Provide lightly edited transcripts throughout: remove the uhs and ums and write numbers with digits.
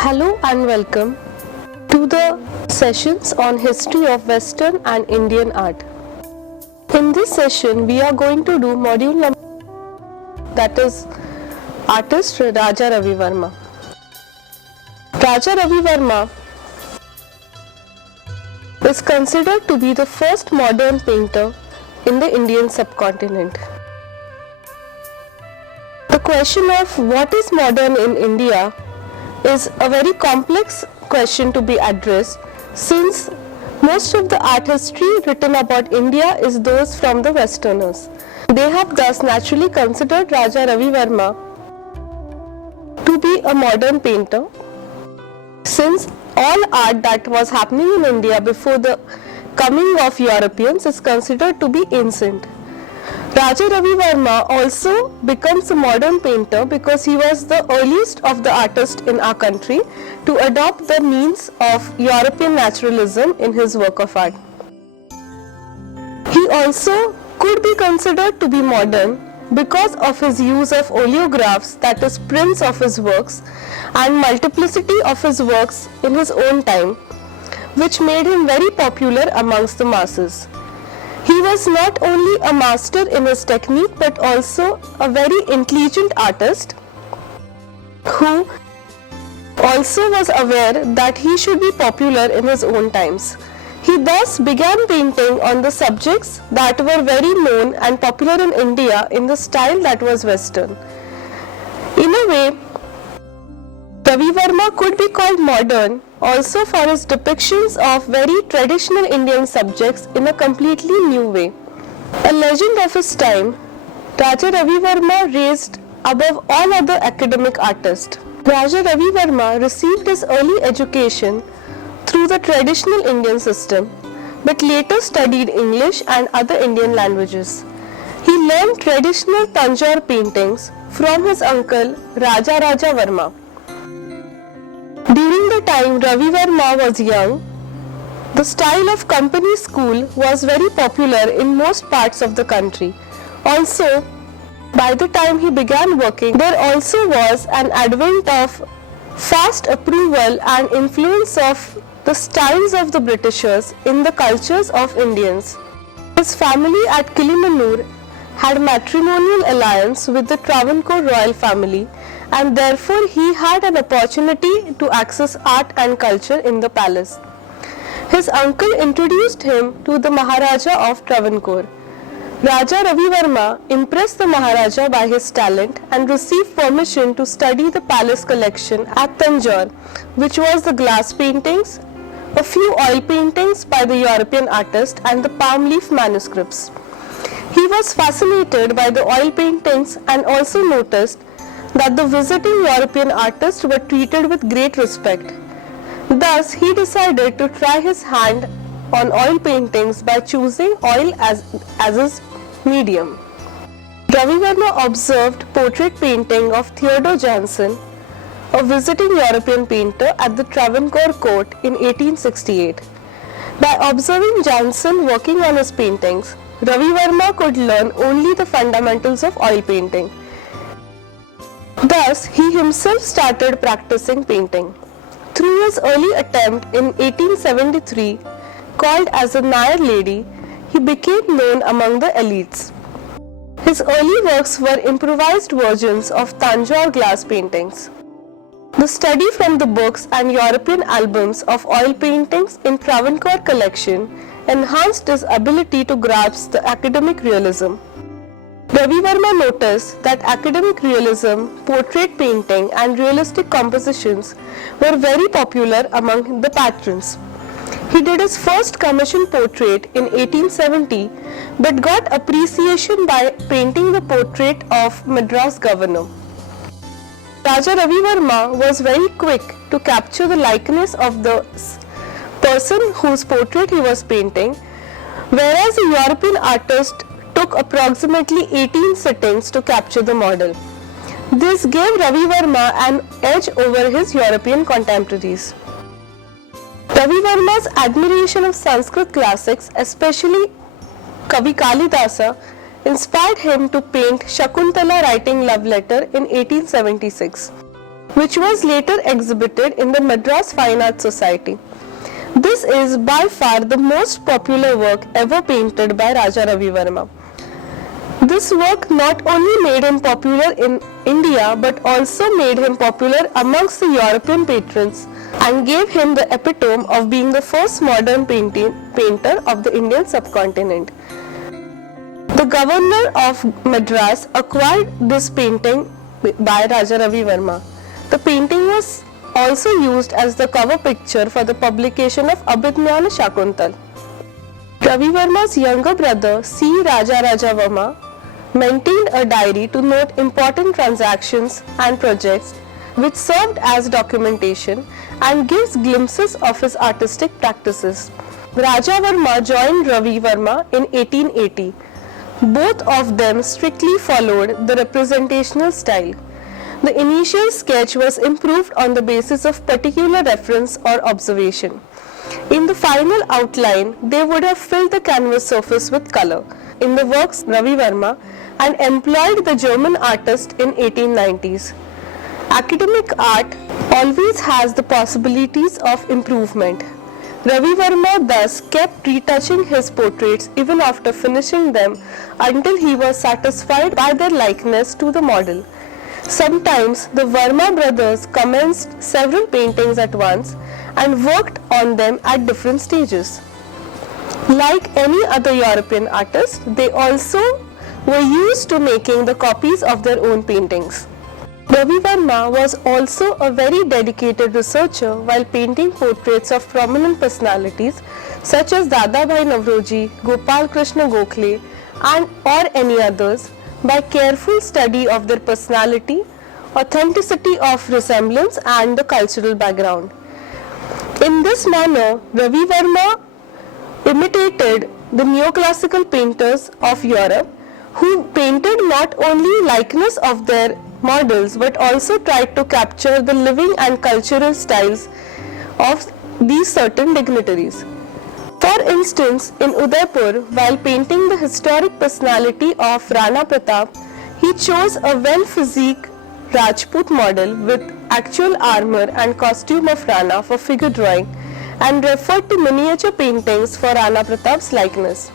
Hello and welcome to the sessions on history of Western and Indian art. In this session, we are going to do module number, that is artist Raja Ravi Verma. Raja Ravi Verma is considered to be the first modern painter in the Indian subcontinent. The question of what is modern in India is a very complex question to be addressed, since most of the art history written about India is those from the Westerners. They have thus naturally considered Raja Ravi Verma to be a modern painter, since all art that was happening in India before the coming of Europeans is considered to be ancient. Raja Ravi Verma also becomes a modern painter because he was the earliest of the artists in our country to adopt the means of European naturalism in his work of art. He also could be considered to be modern because of his use of oleographs, that is prints of his works, and multiplicity of his works in his own time, which made him very popular amongst the masses. He was not only a master in his technique but also a very intelligent artist who also was aware that he should be popular in his own times. He thus began painting on the subjects that were very known and popular in India in the style that was Western. In a way, Ravi Verma could be called modern also for his depictions of very traditional Indian subjects in a completely new way. A legend of his time, Raja Ravi Verma raised above all other academic artists. Raja Ravi Verma received his early education through the traditional Indian system, but later studied English and other Indian languages. He learned traditional Tanjore paintings from his uncle Raja Verma. During the time Ravi Verma was young, the style of company school was very popular in most parts of the country. Also, by the time he began working, there also was an advent of fast approval and influence of the styles of the Britishers in the cultures of Indians. His family at Kilimanur had matrimonial alliance with the Travancore royal family, and therefore he had an opportunity to access art and culture in the palace. His uncle introduced him to the Maharaja of Travancore. Raja Ravi Verma impressed the Maharaja by his talent and received permission to study the palace collection at Tanjore, which was the glass paintings, a few oil paintings by the European artist, and the palm leaf manuscripts. He was fascinated by the oil paintings and also noticed that the visiting European artists were treated with great respect. Thus, he decided to try his hand on oil paintings by choosing oil as his medium. Ravi Verma observed portrait painting of Theodore Jansen, a visiting European painter, at the Travancore court in 1868. By observing Jansen working on his paintings, Ravi Verma could learn only the fundamentals of oil painting. Thus, he himself started practicing painting. Through his early attempt in 1873, called as a Nair Lady, he became known among the elites. His early works were improvised versions of Tanjore glass paintings. The study from the books and European albums of oil paintings in Travancore collection enhanced his ability to grasp the academic realism. Ravi Verma noticed that academic realism, portrait painting, and realistic compositions were very popular among the patrons. He did his first commission portrait in 1870 but got appreciation by painting the portrait of Madras governor. Raja Ravi Verma was very quick to capture the likeness of the person whose portrait he was painting, whereas a European artist took approximately 18 sittings to capture the model. This gave Ravi Verma an edge over his European contemporaries. Ravi Verma's admiration of Sanskrit classics, especially Kavi Kalidasa, inspired him to paint Shakuntala writing love letter in 1876. which was later exhibited in the Madras Fine Arts Society. This is by far the most popular work ever painted by Raja Ravi Verma. This work not only made him popular in India but also made him popular amongst the European patrons and gave him the epitome of being the first modern painter of the Indian subcontinent. The governor of Madras acquired this painting by Raja Ravi Verma. The painting was also used as the cover picture for the publication of Abhijnana Shakuntal. Ravi Verma's younger brother C. Raja Verma maintained a diary to note important transactions and projects, which served as documentation and gives glimpses of his artistic practices. Raja Verma joined Ravi Verma in 1880. Both of them strictly followed the representational style. The initial sketch was improved on the basis of particular reference or observation. In the final outline, they would have filled the canvas surface with color. In the works Ravi Verma and employed the German artist in 1890s. Academic art always has the possibilities of improvement. Ravi Verma thus kept retouching his portraits even after finishing them until he was satisfied by their likeness to the model. Sometimes the Verma brothers commenced several paintings at once and worked on them at different stages. Like any other European artist, they also were used to making the copies of their own paintings. Ravi Verma was also a very dedicated researcher while painting portraits of prominent personalities such as Dadabhai Navroji, Gopal Krishna Gokhale or any others by careful study of their personality, authenticity of resemblance and the cultural background. In this manner, Ravi Verma imitated the neoclassical painters of Europe who painted not only likeness of their models but also tried to capture the living and cultural styles of these certain dignitaries. For instance, in Udaipur, while painting the historic personality of Rana Pratap, he chose a well-physiqued Rajput model with actual armor and costume of Rana for figure drawing and referred to miniature paintings for Rana Pratap's likeness.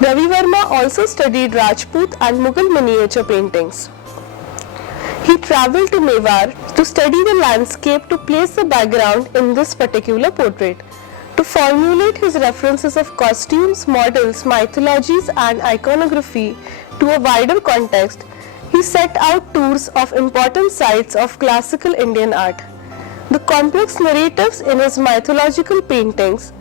Ravi Verma also studied Rajput and Mughal miniature paintings. He travelled to Mewar to study the landscape to place the background in this particular portrait. To formulate his references of costumes, models, mythologies and iconography to a wider context, he set out tours of important sites of classical Indian art. The complex narratives in his mythological paintings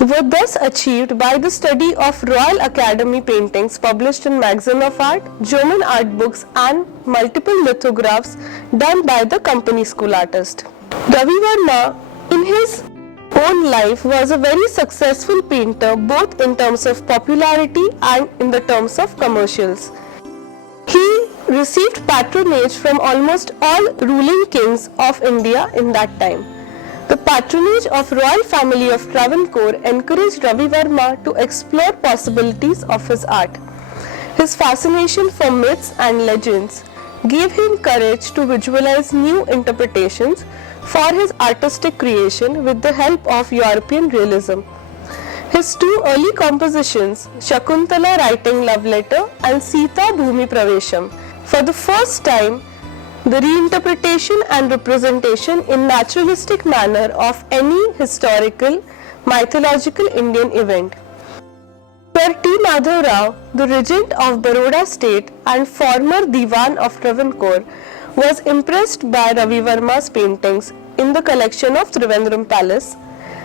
were thus achieved by the study of Royal Academy paintings published in Magazine of Art, German art books and multiple lithographs done by the company school artist. Ravi Verma in his own life was a very successful painter both in terms of popularity and in the terms of commercials. He received patronage from almost all ruling kings of India in that time. The patronage of royal family of Travancore encouraged Ravi Verma to explore possibilities of his art. His fascination for myths and legends gave him courage to visualize new interpretations for his artistic creation with the help of European realism. His two early compositions, Shakuntala Writing Love Letter and Sita Bhumi Pravesham, for the first time the reinterpretation and representation in naturalistic manner of any historical, mythological Indian event. Sir T. Madhav Rao, the regent of Baroda state and former Diwan of Travancore, was impressed by Ravi Verma's paintings in the collection of Trivandrum Palace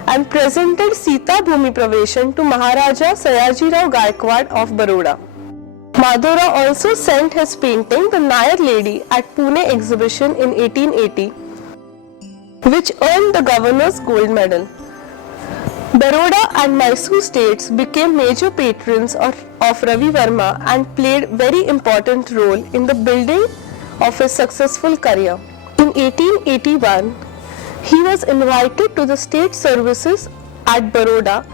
and presented Sita Bhumi Pravesham to Maharaja Sayajirao Gaikwad of Baroda. Madhav Rao also sent his painting The Nayar Lady at Pune exhibition in 1880, which earned the governor's gold medal. Baroda and Mysore states became major patrons of Ravi Verma and played very important role in the building of his successful career. In 1881, he was invited to the state services at Baroda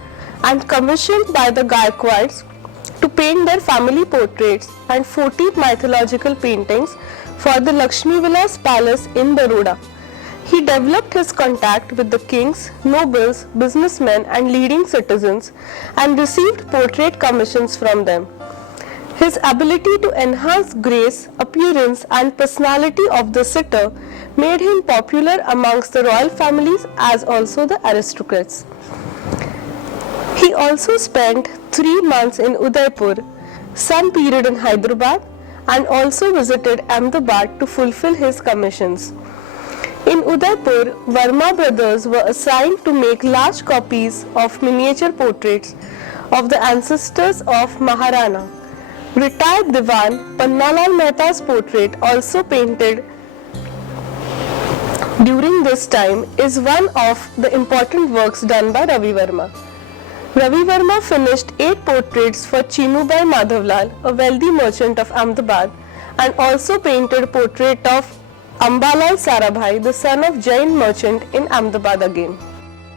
and commissioned by the Gaikwads to paint their family portraits and 14 mythological paintings for the Lakshmi Vilas Palace in Baroda. He developed his contact with the kings, nobles, businessmen and leading citizens and received portrait commissions from them. His ability to enhance grace, appearance and personality of the sitter made him popular amongst the royal families as also the aristocrats. He also spent 3 months in Udaipur, some period in Hyderabad and also visited Ahmedabad to fulfill his commissions. In Udaipur, Verma brothers were assigned to make large copies of miniature portraits of the ancestors of Maharana. Retired Diwan Pannalal Mehta's portrait, also painted during this time, is one of the important works done by Ravi Verma. Ravi Verma finished 8 portraits for Chinubai Madhavlal, a wealthy merchant of Ahmedabad, and also painted portrait of Ambalal Sarabhai, the son of Jain merchant in Ahmedabad again.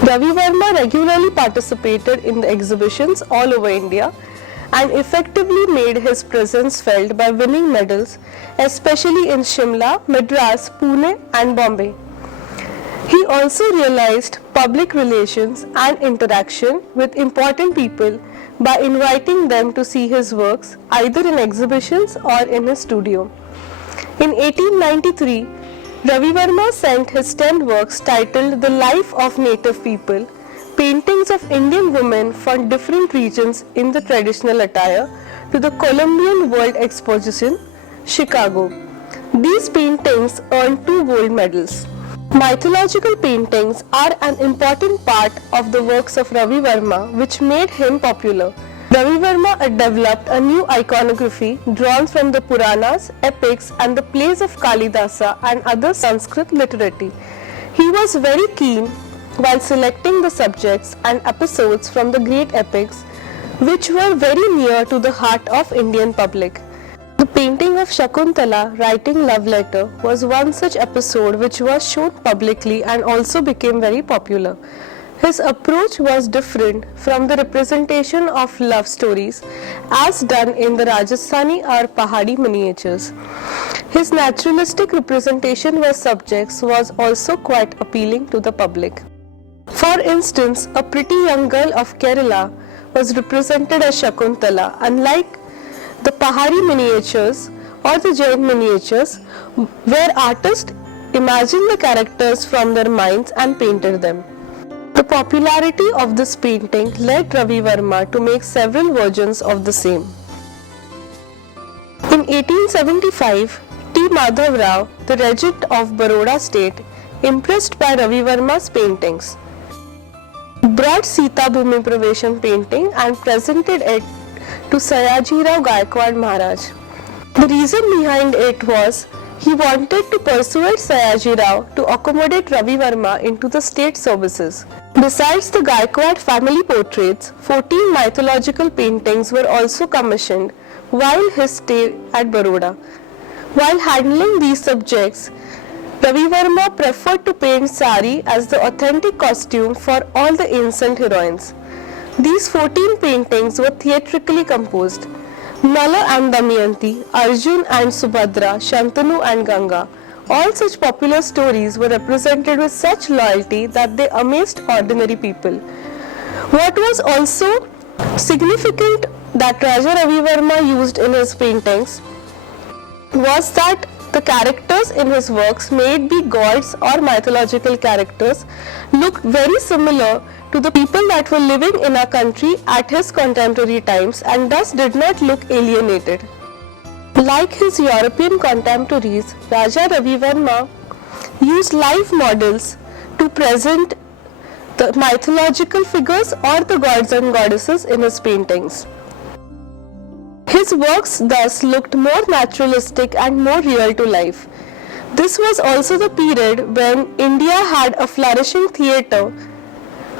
Ravi Verma regularly participated in the exhibitions all over India and effectively made his presence felt by winning medals, especially in Shimla, Madras, Pune and Bombay. He also realized public relations and interaction with important people by inviting them to see his works either in exhibitions or in his studio. In 1893, Ravi Verma sent his 10 works titled The Life of Native People, paintings of Indian women from different regions in the traditional attire, to the Columbian World Exposition, Chicago. These paintings earned 2 gold medals. Mythological paintings are an important part of the works of Ravi Verma, which made him popular. Ravi Verma developed a new iconography drawn from the Puranas, epics and the plays of Kalidasa and other Sanskrit literati. He was very keen while selecting the subjects and episodes from the great epics, which were very near to the heart of Indian public. The painting of Shakuntala writing love letter was one such episode which was shown publicly and also became very popular. His approach was different from the representation of love stories as done in the Rajasthani or Pahadi miniatures. His naturalistic representation of subjects was also quite appealing to the public. For instance, a pretty young girl of Kerala was represented as Shakuntala, unlike the Pahari miniatures or the Jain miniatures, where artists imagined the characters from their minds and painted them. The popularity of this painting led Ravi Verma to make several versions of the same. In 1875, T. Madhav Rao, the regent of Baroda state, impressed by Ravi Verma's paintings, brought Sita Bhumi Pravesham painting and presented it to Sayaji Rao Gaikwad Maharaj. The reason behind it was he wanted to persuade Sayaji Rao to accommodate Ravi Verma into the state services. Besides the Gaikwad family portraits, 14 mythological paintings were also commissioned while his stay at Baroda. While handling these subjects, Ravi Verma preferred to paint sari as the authentic costume for all the ancient heroines. These 14 paintings were theatrically composed. Nala and Damayanti, Arjun and Subhadra, Shantanu and Ganga. All such popular stories were represented with such loyalty that they amazed ordinary people. What was also significant that Raja Ravi Verma used in his paintings was that the characters in his works, may it be gods or mythological characters, looked very similar to the people that were living in our country at his contemporary times and thus did not look alienated. Like his European contemporaries, Raja Ravi Verma used live models to present the mythological figures or the gods and goddesses in his paintings. His works thus looked more naturalistic and more real to life. This was also the period when India had a flourishing theatre,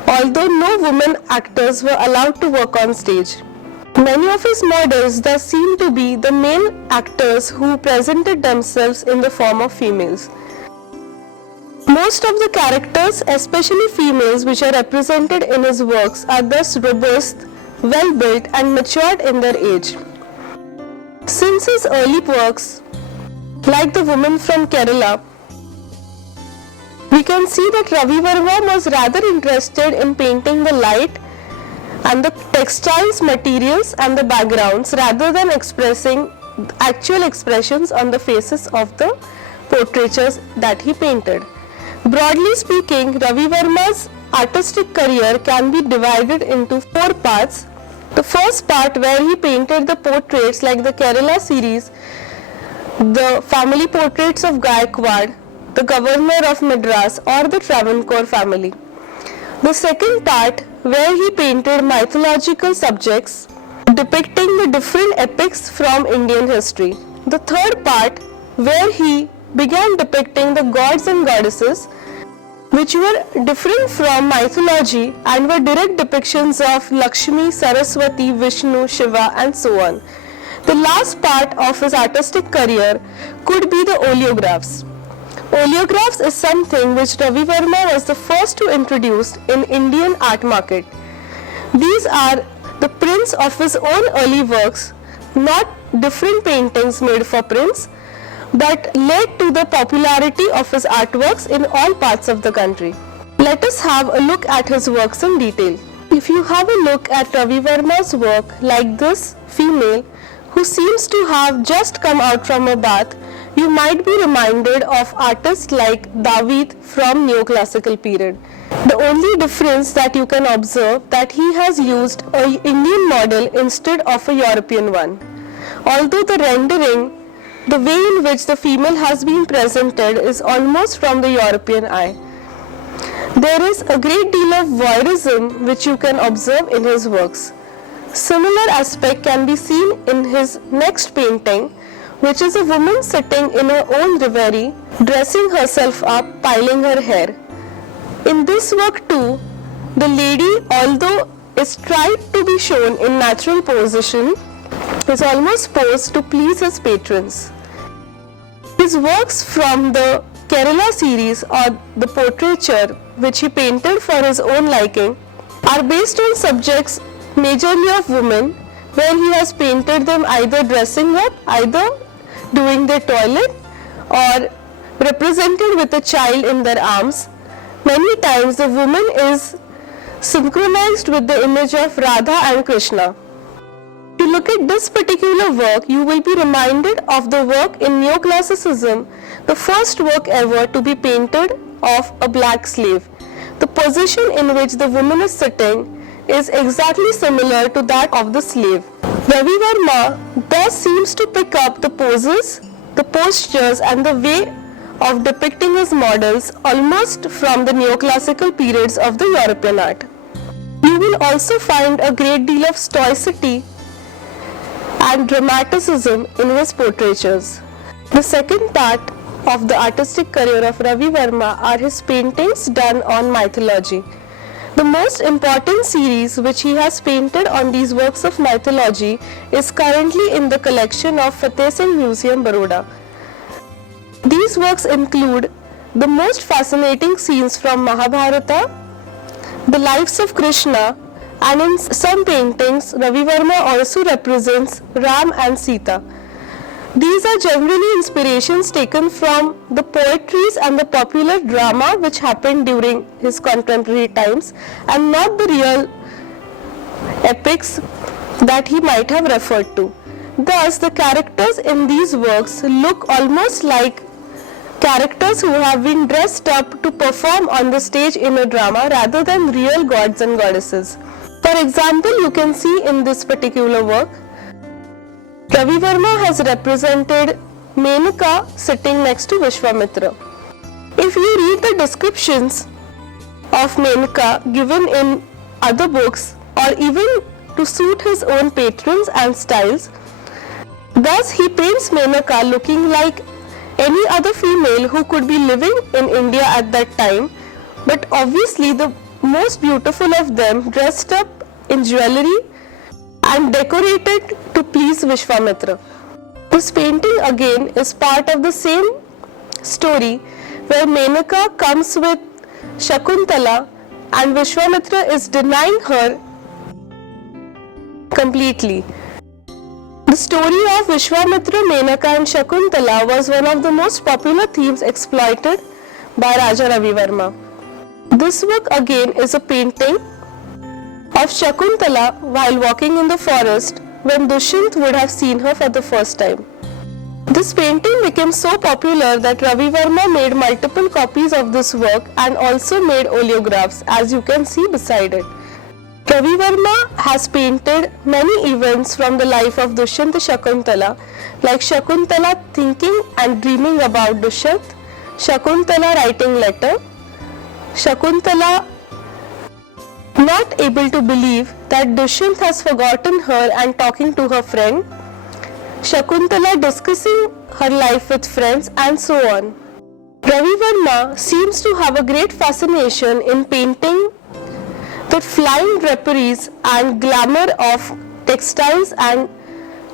although no women actors were allowed to work on stage. Many of his models thus seemed to be the male actors who presented themselves in the form of females. Most of the characters, especially females, which are represented in his works are thus robust, well-built and matured in their age. Since his early works like the woman from Kerala. We can see that Ravi Verma was rather interested in painting the light and the textiles, materials and the backgrounds rather than expressing actual expressions on the faces of the portraitures that he painted. Broadly speaking, Ravi Verma's artistic career can be divided into 4 parts. The first part, where he painted the portraits like the Kerala series, the family portraits of Gaikwad, the governor of Madras or the Travancore family. The second part, where he painted mythological subjects depicting the different epics from Indian history. The third part, where he began depicting the gods and goddesses which were different from mythology and were direct depictions of Lakshmi, Saraswati, Vishnu, Shiva and so on. The last part of his artistic career could be the oleographs. Oleographs is something which Ravi Verma was the first to introduce in Indian art market. These are the prints of his own early works, not different paintings made for prints, that led to the popularity of his artworks in all parts of the country. Let us have a look at his works in detail. If you have a look at Ravi Verma's work, like this female who seems to have just come out from a bath, you might be reminded of artists like David from neoclassical period. The only difference that you can observe that he has used an Indian model instead of a European one. Although the rendering, the way in which the female has been presented is almost from the European eye. There is a great deal of voyeurism which you can observe in his works. Similar aspect can be seen in his next painting, which is a woman sitting in her own reverie, dressing herself up, piling her hair. In this work too, the lady, although is tried to be shown in natural position, is almost posed to please his patrons. His works from the Kerala series or the portraiture which he painted for his own liking are based on subjects majorly of women, where he has painted them either dressing up, either doing their toilet or represented with a child in their arms. Many times the woman is synchronized with the image of Radha and Krishna. If you look at this particular work, you will be reminded of the work in Neoclassicism, the first work ever to be painted of a black slave. The position in which the woman is sitting is exactly similar to that of the slave. Ravi Verma thus seems to pick up the poses, the postures and the way of depicting his models almost from the neoclassical periods of the European art. You will also find a great deal of stoicity and dramaticism in his portraitures. The second part of the artistic career of Ravi Verma are his paintings done on mythology. The most important series which he has painted on these works of mythology is currently in the collection of Fateh Singh Museum, Baroda. These works include the most fascinating scenes from Mahabharata, the lives of Krishna, and in some paintings Ravi Verma also represents Ram and Sita. These are generally inspirations taken from the poetries and the popular drama which happened during his contemporary times, and not the real epics that he might have referred to. Thus, the characters in these works look almost like characters who have been dressed up to perform on the stage in a drama rather than real gods and goddesses. For example, you can see in this particular work, Ravi Verma has represented Menaka sitting next to Vishwamitra. If you read the descriptions of Menaka given in other books, or even to suit his own patrons and styles, thus he paints Menaka looking like any other female who could be living in India at that time, but obviously the most beautiful of them dressed up in jewellery and decorated to please Vishwamitra. This painting again is part of the same story where Menaka comes with Shakuntala and Vishwamitra is denying her completely. The story of Vishwamitra, Menaka and Shakuntala was one of the most popular themes exploited by Raja Ravi Verma. This work again is a painting of Shakuntala while walking in the forest when Dushyant would have seen her for the first time. This painting became so popular that Ravi Verma made multiple copies of this work and also made oleographs, as you can see beside it. Ravi Verma has painted many events from the life of Dushyant Shakuntala, like Shakuntala thinking and dreaming about Dushyant, Shakuntala writing letter, Shakuntala not able to believe that Dushyant has forgotten her and talking to her friend, Shakuntala discussing her life with friends, and so on. Ravi Verma seems to have a great fascination in painting the flying draperies and glamour of textiles and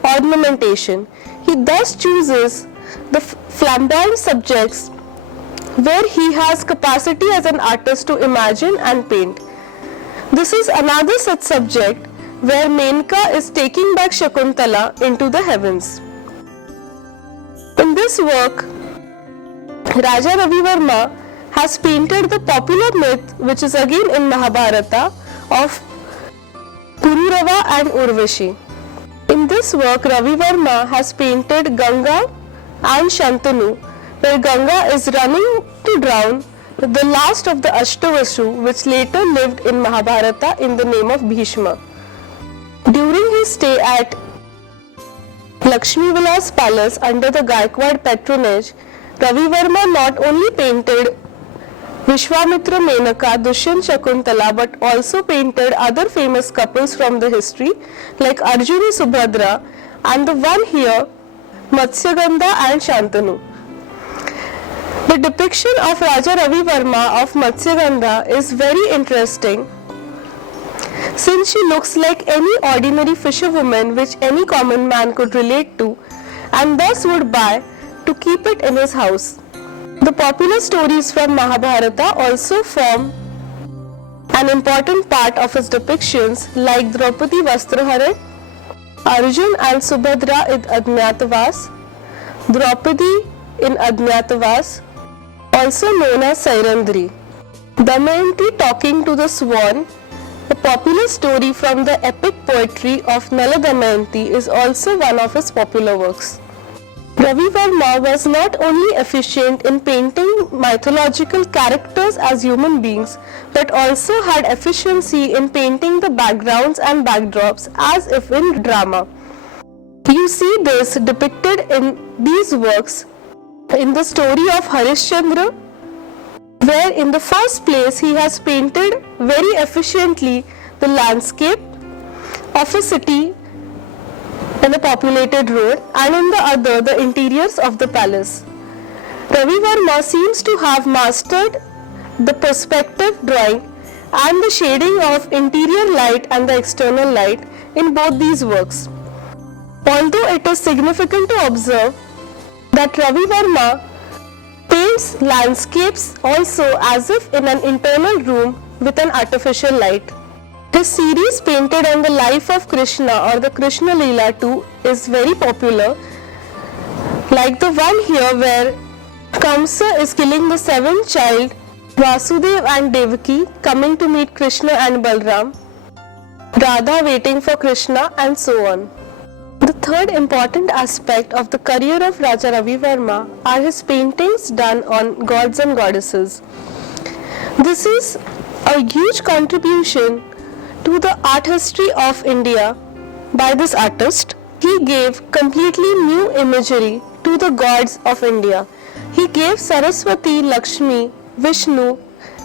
ornamentation. He thus chooses the flamboyant subjects where he has capacity as an artist to imagine and paint. This is another such subject where Menka is taking back Shakuntala into the heavens. In this work, Raja Ravi Verma has painted the popular myth, which is again in Mahabharata, of Pururava and Urvashi. In this work, Ravi Verma has painted Ganga and Shantanu, where Ganga is running to drown with the last of the Ashtavashu, which later lived in Mahabharata in the name of Bhishma. During his stay at Lakshmi Vilas Palace under the Gaikwad patronage, Ravi Verma not only painted Vishwamitra, Menaka, Dushyant, Shakuntala, but also painted other famous couples from the history like Arjuna Subhadra and the one here, Matsyagandha and Shantanu. The depiction of Raja Ravi Verma of Matsyagandha is very interesting, since she looks like any ordinary fisherwoman which any common man could relate to and thus would buy to keep it in his house. The popular stories from Mahabharata also form an important part of his depictions, like Draupadi Vastraharan, Arjun and Subhadra in Adnyatavas, Draupadi in Adnyatavas, also known as Sairandri. Damayanti talking to the swan, the popular story from the epic poetry of Nala Damayanti, is also one of his popular works. Ravi Verma was not only efficient in painting mythological characters as human beings, but also had efficiency in painting the backgrounds and backdrops as if in drama. You see this depicted in these works in the story of Harishchandra, where in the first place he has painted very efficiently the landscape of a city and a populated road, and in the other the interiors of the palace. Ravi Verma seems to have mastered the perspective drawing and the shading of interior light and the external light in both these works. Although it is significant to observe that Ravi Verma paints landscapes also as if in an internal room with an artificial light. His series painted on the life of Krishna or the Krishna Leela too is very popular, like the one here where Kamsa is killing the seventh child, Vasudev and Devaki coming to meet Krishna and Balram, Radha waiting for Krishna, and so on. The third important aspect of the career of Raja Ravi Verma are his paintings done on gods and goddesses. This is a huge contribution to the art history of India by this artist. He gave completely new imagery to the gods of India. He gave Saraswati, Lakshmi, Vishnu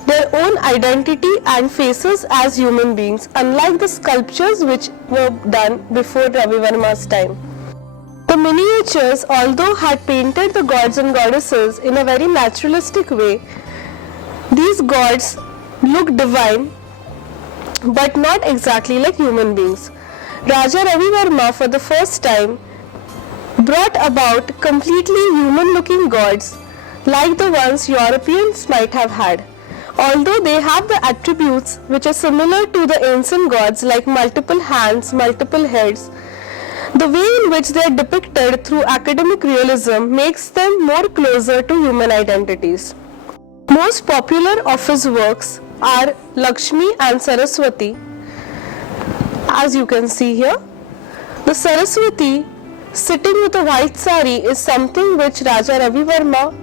their own identity and faces as human beings, unlike the sculptures which were done before Ravi Verma's time. The miniatures, although had painted the gods and goddesses in a very naturalistic way, these gods look divine but not exactly like human beings. Raja Ravi Verma for the first time brought about completely human looking gods like the ones Europeans might have had. Although they have the attributes which are similar to the ancient gods like multiple hands, multiple heads, The way in which they are depicted through academic realism makes them more closer to human identities. Most popular of his works are Lakshmi and Saraswati. As you can see here, the Saraswati sitting with a white sari is something which Raja Ravi Verma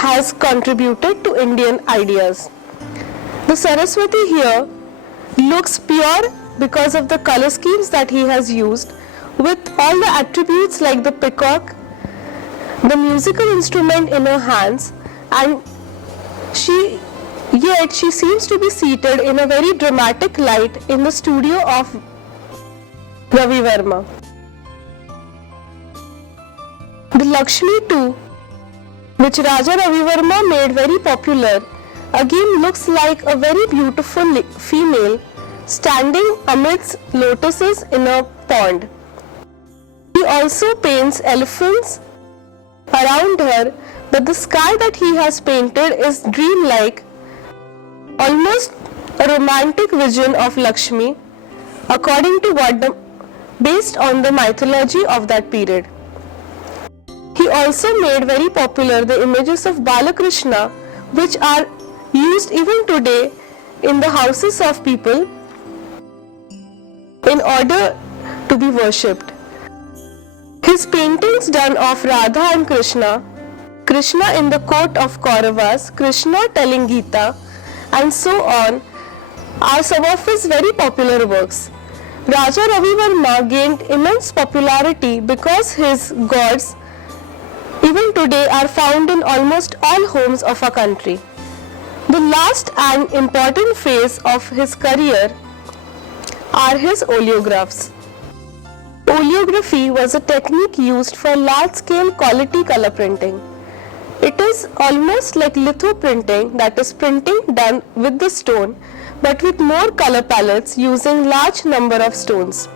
has contributed to Indian ideas. The Saraswati here looks pure because of the color schemes that he has used, with all the attributes like the peacock, the musical instrument in her hands, and yet she seems to be seated in a very dramatic light in the studio of Ravi Verma. The Lakshmi too, which Raja Ravi Verma made very popular, again looks like a very beautiful female standing amidst lotuses in a pond. He also paints elephants around her, but the sky that he has painted is dreamlike, almost a romantic vision of Lakshmi, according to based on the mythology of that period. He also made very popular the images of Balakrishna, which are used even today in the houses of people in order to be worshipped. His paintings done of Radha and Krishna, Krishna in the court of Kauravas, Krishna telling Gita, and so on, are some of his very popular works. Raja Ravi Verma gained immense popularity because his gods even today are found in almost all homes of our country. The last and important phase of his career are his oleographs. Oleography was a technique used for large-scale quality color printing. It is almost like lithoprinting, that is printing done with the stone but with more color palettes using large number of stones.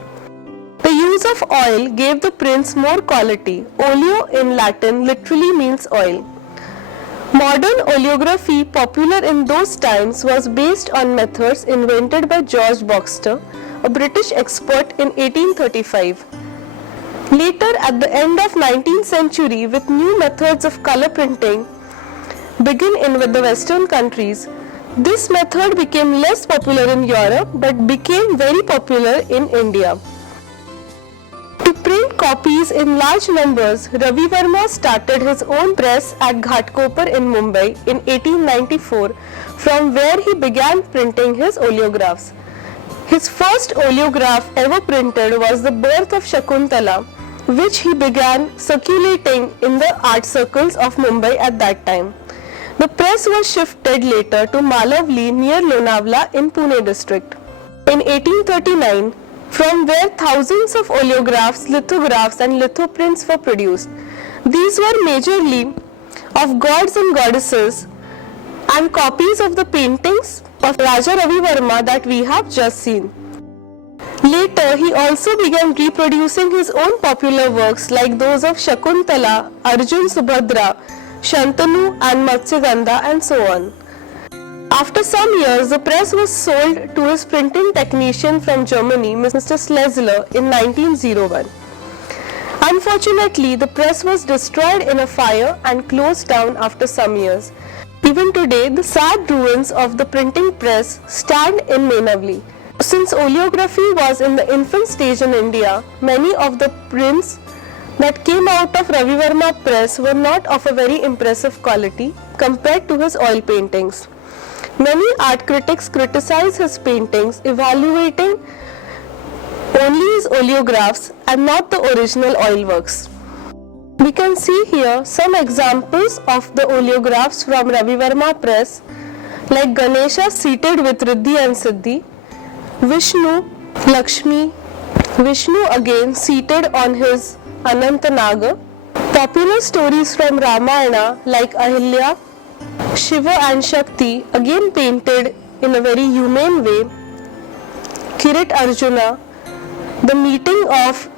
The use of oil gave the prints more quality. Oleo in Latin literally means oil. Modern oleography, popular in those times, was based on methods invented by George Baxter, a British expert in 1835. Later, at the end of 19th century, with new methods of color printing begin in with the Western countries, this method became less popular in Europe but became very popular in India. To print copies in large numbers, Ravi Verma started his own press at Ghatkopar in Mumbai in 1894, from where he began printing his oleographs. His first oleograph ever printed was The Birth of Shakuntala, which he began circulating in the art circles of Mumbai at that time. The press was shifted later to Malavli near Lonavala in Pune district. In 1839, from where thousands of oleographs, lithographs and lithoprints were produced. These were majorly of gods and goddesses and copies of the paintings of Raja Ravi Verma that we have just seen. Later, he also began reproducing his own popular works like those of Shakuntala, Arjun Subhadra, Shantanu and Matsyagandha and so on. After some years, the press was sold to his printing technician from Germany, Mr. Slezler, in 1901. Unfortunately, the press was destroyed in a fire and closed down after some years. Even today, the sad ruins of the printing press stand in Menavli. Since oleography was in the infant stage in India, many of the prints that came out of Ravi Verma press were not of a very impressive quality compared to his oil paintings. Many art critics criticize his paintings, evaluating only his oleographs and not the original oil works. We can see here some examples of the oleographs from Ravi Verma press, like Ganesha seated with Riddhi and Siddhi, Vishnu, Lakshmi, Vishnu again seated on his Anantanaga, popular stories from Ramayana like Ahilya, Shiva and Shakti again painted in a very humane way, Kirit Arjuna, the meeting of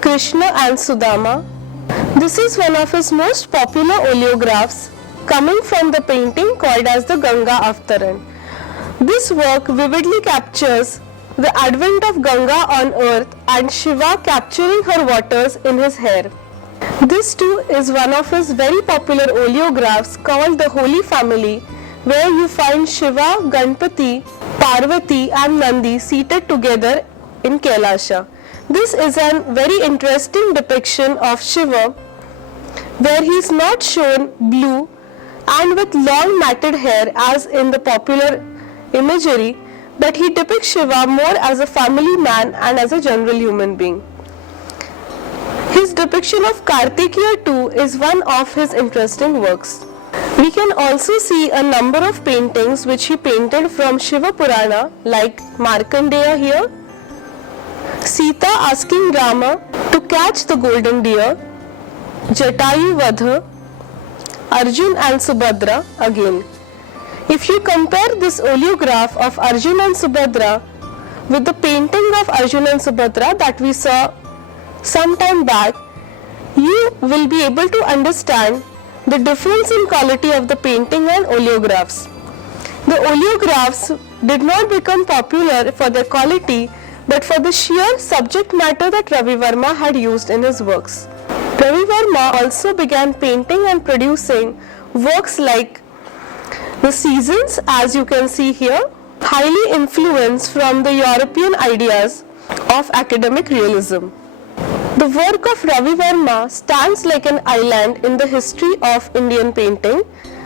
Krishna and Sudama. This is one of his most popular oleographs coming from the painting called as the Ganga Avtaran. This work vividly captures the advent of Ganga on earth and Shiva capturing her waters in his hair. This too is one of his very popular oleographs called the Holy Family, where you find Shiva, Ganpati, Parvati and Nandi seated together in Kailasha. This is a very interesting depiction of Shiva, where he is not shown blue and with long matted hair as in the popular imagery, but he depicts Shiva more as a family man and as a general human being. His depiction of Kartikeya too is one of his interesting works. We can also see a number of paintings which he painted from Shiva Purana, like Markandeya here, Sita asking Rama to catch the golden deer, Jatayu Vadha, Arjun and Subhadra again. If you compare this oleograph of Arjun and Subhadra with the painting of Arjun and Subhadra that we saw some time back, you will be able to understand the difference in quality of the painting and oleographs. The oleographs did not become popular for their quality but for the sheer subject matter that Ravi Verma had used in his works. Ravi Verma also began painting and producing works like The Seasons, as you can see here, highly influenced from the European ideas of academic realism. The work of Ravi Verma stands like an island in the history of Indian painting,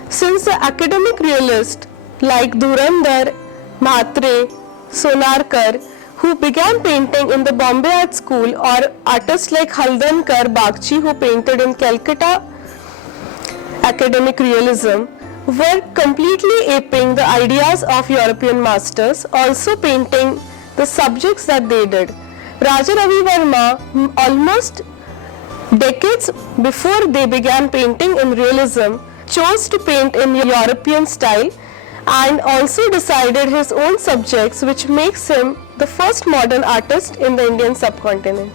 since the academic realists like Dhurandhar, Mhatre, Sonarkar, who began painting in the Bombay Art School, or artists like Haldankar, Bagchi, who painted in Calcutta academic realism, were completely aping the ideas of European masters, also painting the subjects that they did. Raja Ravi Verma, almost decades before they began painting in realism, chose to paint in European style and also decided his own subjects, which makes him the first modern artist in the Indian subcontinent.